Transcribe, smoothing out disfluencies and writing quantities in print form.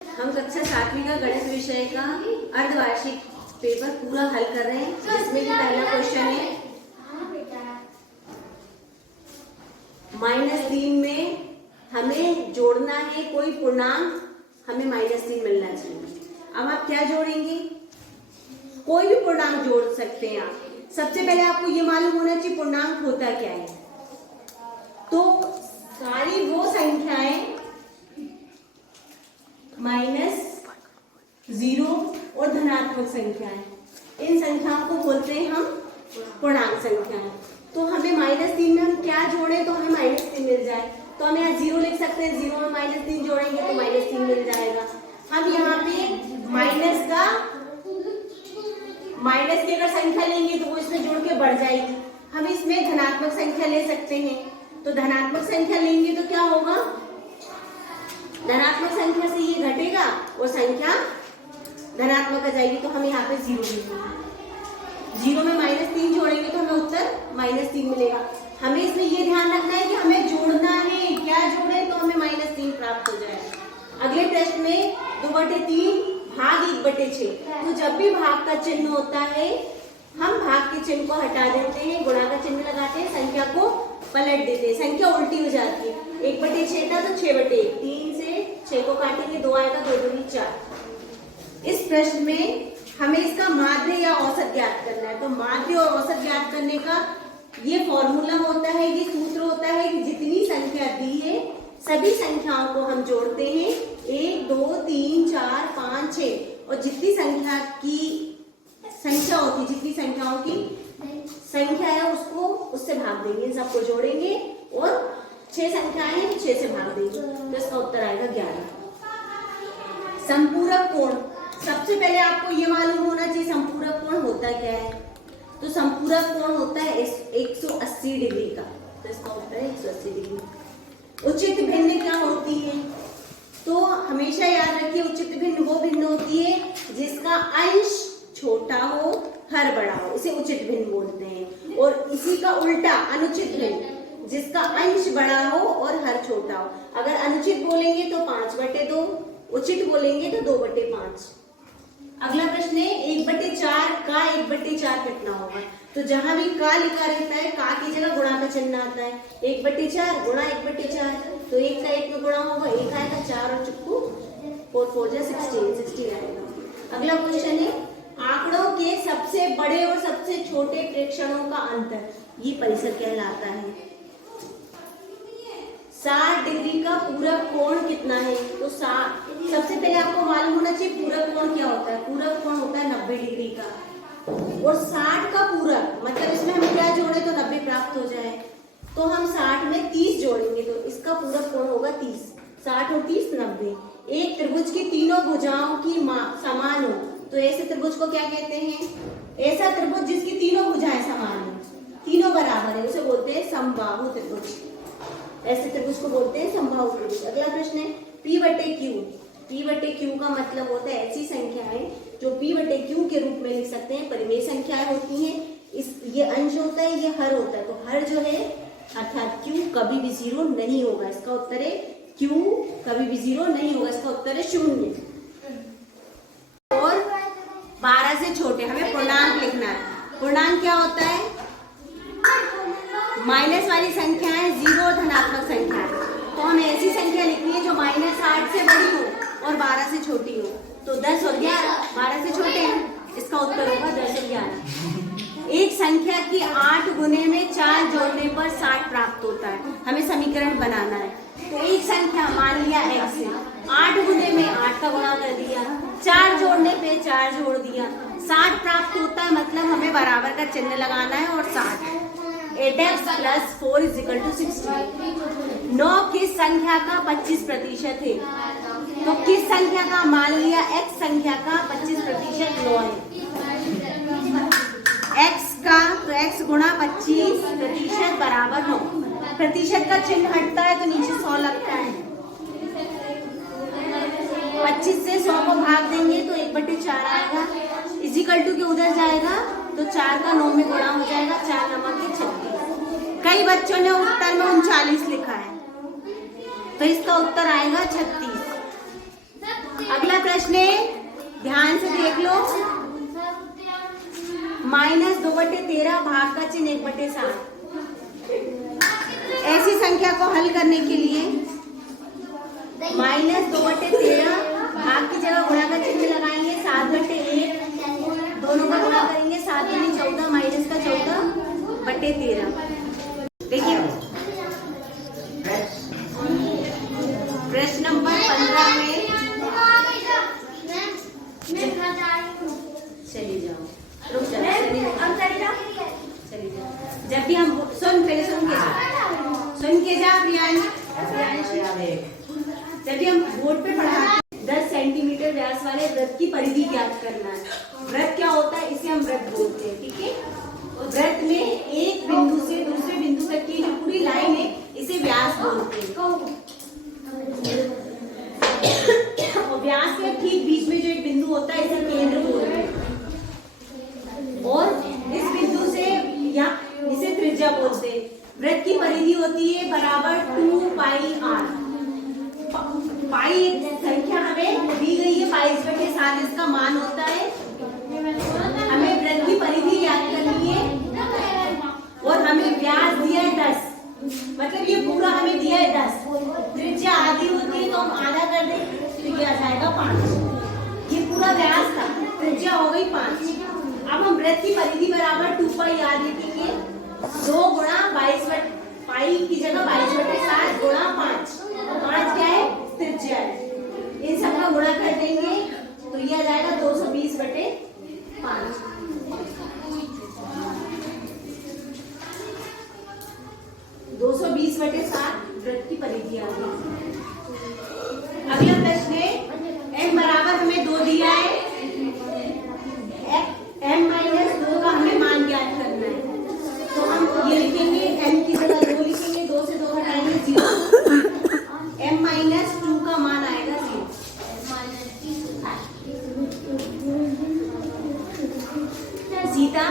हम कक्षा 7वीं का गणित विषय का अर्धवार्षिक पेपर पूरा हल कर रहे हैं, जिसमें कि पहला क्वेश्चन है -3 में हमें जोड़ना है कोई पूर्णांक, हमें -3 मिलना चाहिए। अब आप क्या जोड़ेंगे? कोई भी पूर्णांक जोड़ सकते हैं आप। सबसे पहले आपको ये मालूम होना चाहिए पूर्णांक होता क्या है। तो सारी वो संख्याएं -0 और धनात्मक संख्याएं, इन संख्याओं को बोलते हैं हम पूर्णांक संख्याएं। तो हमें -3 में हम क्या जोड़े तो हमें -3 मिल जाए। तो हम यहाँ 0 लिख सकते हैं, 0 में -3 जोड़ेंगे तो -3 मिल जाएगा। हम यहाँ पे माइनस की अगर संख्या लेंगे तो वो इसमें जोड़ के बढ़ जाएगी। हम इसमें धनात्मक संख्या ले सकते हैं, तो धनात्मक संख्या लेंगे तो क्या होगा, धनात्मक संख्या से ये घटेगा और संख्या धनात्मक आ जाएगी। तो हम यहाँ पे 0 लिखेंगे। 0 में -3 जोड़ेंगे तो हमें उत्तर -3 मिलेगा। हमें इसमें ये ध्यान रखना है कि हमें जोड़ना है, क्या जोड़े तो हमें -3 प्राप्त हो जाए। अगले प्रश्न में 2/3 भाग 1/6। तो जब भी भाग का चिन्ह होता है हम भाग के चिन्ह को हटा देते हैं, गुणा का चिन्ह लगाते हैं, संख्या को पलट देते हैं, संख्या उल्टी हो जाती है। 1/6 था तो 6/1, 3 से 6 को काटेंगे, 2 आएगा, 2 दूनी 4। इस प्रश्न में हमें इसका माध्य या औसत ज्ञात करना है। तो माध्य और औसत ज्ञात करने का ये फॉर्मूला होता है, ये सूत्र होता है कि जितनी संख्या दी है सभी संख्याओं को हम जोड़ते हैं, 1 2 3 4 5 6, और जितनी संख्या की संख्या होती है, जितनी संख्याओं की संख्या है उसको उससे भाग देंगे, सबको जोड़ेंगे और 6 संख्याएं हैं 6 से भाग देंगे, तो इसका उत्तर आएगा 11। संपूरक कोण, सबसे पहले आपको ये मालूम होना चाहिए संपूरक कोण होता क्या है। तो संपूरक कोण होता है 180 डिग्री का, तो इसका उत्तर है 180 डिग्री। उचित भिन्न क्या होती है? तो हमेशा याद रखिए उचित भिन्न वो भिन्न होती है जिसका अंश छोटा हो हर बड़ा हो, इसे उचित भिन्न बोलते हैं। और इसी का उल्टा अनुचित भिन्न, जिसका अंश बड़ा हो और हर छोटा हो। अगर अनुचित बोलेंगे तो 5/2, उचित बोलेंगे तो 2/5। अगला प्रश्न है 1/4 का 1/4 कितना होगा। तो जहां भी का लिखा रहता है का की जगह गुणा का चिन्ह आता है। 1/4 गुणा 1/4, तो 1 का 1 में गुणा होगा, 1 आएगा, 4 और चुप्पू 4 4 16 आएगा। अगला क्वेश्चन है आंकड़ों के सबसे बड़े और सबसे छोटे प्रेक्षणों का अंतर, ये परिसर कहलाता है। 60 डिग्री का पूरक कोण कितना है? तो 60, सबसे पहले आपको मालूम होना चाहिए पूरक कोण क्या होता है। पूरक कोण होता है 90 डिग्री का, और 60 का पूरक मतलब इसमें हम क्या जोड़े तो 90 प्राप्त हो जाए। तो हम 60 में 30 जोड़ेंगे तो इसका पूरक कोण होगा 30। 60 और 30 90। एक त्रिभुज की तीनों भुजाओं की समान हो तो ऐसे त्रिभुज को क्या कहते हैं? ऐसा त्रिभुज जिसकी तीनों भुजाएं समान हो, तीनों बराबर है, उसे बोलते हैं समबाहु त्रिभुज। ऐसे त्रिभुज को बोलते हैं समबाहु त्रिभुज। अगला प्रश्न है P/Q। P/Q का मतलब होता है ऐसी संख्याएं जो P/Q के रूप में लिख सकते हैं, परिमेय संख्याएं होती हैं। ये अंश होता है, ये हर होता है। तो हर जो है अर्थात Q कभी भी 0 नहीं होगा, इसका उत्तर है Q कभी भी 0 नहीं होगा, इसका उत्तर है 0। और 12 से छोटे हमें पूर्णांक लिखना है। पूर्णांक क्या होता है? माइनस वाली संख्या है 0 धनात्मक संख्या है। तो हमें ऐसी संख्या लिखनी है जो -8 से बड़ी हो और 12 से छोटी हो। तो 10 और 11 12 से छोटे हैं, इसका उत्तर होगा 10 और 11। एक संख्या की 8 गुने में 4 जोड़ने पर 60 प्राप्त होता है। हमें समीकरण बनाना है। तो एक संख्या मान लिया x है, 8 गुने में 8 का गुणा कर दिया, 4 जोड़ने पे 4 जोड़ दिया, 60 प्राप्त होता है। मतलब हमें बराबर का चिन्ह लगाना है और 60। 8x + 4 = 60। 9 किस संख्या का 25% है? तो किस संख्या का? मान लिया x संख्या का 25% 9 है। x का तो x गुणा 25% बराबर 9। प्रतिशत का चिन्ह हटता है तो नीचे 100 लगता है। 25 से 100 को भाग देंगे तो 1/4 आएगा, इजिकल टू के उधर जाएगा तो 4 का 9 में गुणा हो जाएगा, 4 नमक के 36। कई बच्चों ने उत्तर में 39 लिखा है, तो इसका उत्तर आएगा 36। अगला प्रश्न है, ध्यान से देख लो। -2/13 भाग का चिन्ह 1/7। ऐसी संख्या को हल करने के लिए -2/13 भाग की जगह गुणा का चिन्ह लगाएंगे, 7/1 दोनों का गुणा करेंगे, 7 दूनी 14 माइनस का 14/13। देखिए प्रश्न नंबर 15 में चली जाओ, रुक जाओ, चली जाओ। जब भी हम सुन के जा प्रियांश, जब भी हम बोर्ड पे पढ़ाते 10 सेंटीमीटर व्यास वाले वृत्त की परिधि ज्ञात करना है। वृत्त क्या होता है, इसे हम वृत्त बोलते हैं, ठीक है। वृत्त में एक बिंदु से दूसरे बिंदु तक की जो पूरी लाइन है इसे व्यास बोलते हैं। और व्यास के ठीक बीच में जो एक बिंदु होता है इसे केंद्र बोलते हैं। और इस बिंदु से या इसे त्रिज्या बोलते हैं। वृत्त की परिधि होती है बराबर 2πr। पाई संख्या हमें दी गई है, π/7 इसका मान होता है। हमें वृत्त की परिधि याद करनी है और हमें व्यास दिया है 10, मतलब ये पूरा हमें दिया है 10। त्रिज्या आधी होती है तो हम आधा कर देंगे तो ये आ जाएगा 5। ये पूरा व्यास था, त्रिज्या हो गई 5। अब हम वृत्त की परिधि बराबर 2πr लिखेंगे। 2 गुणा 22 पाई की जगह 22/7 गुणा 5। 5 क्या है, त्रिज्या है। इन सब का गुणा कर देंगे तो ये आ जाएगा 220/5। 220/7 वृत्त की परिधि आ गई। अगला प्रश्न है, m बराबर हमें 2 दिया है, m-2 का हमें मान ज्ञात करना है। तो हम ये लिखेंगे, m की जगह 2 लिखेंगे, 2 से 2 हटाएंगे 0। m-2 का मान आएगा 0। सीता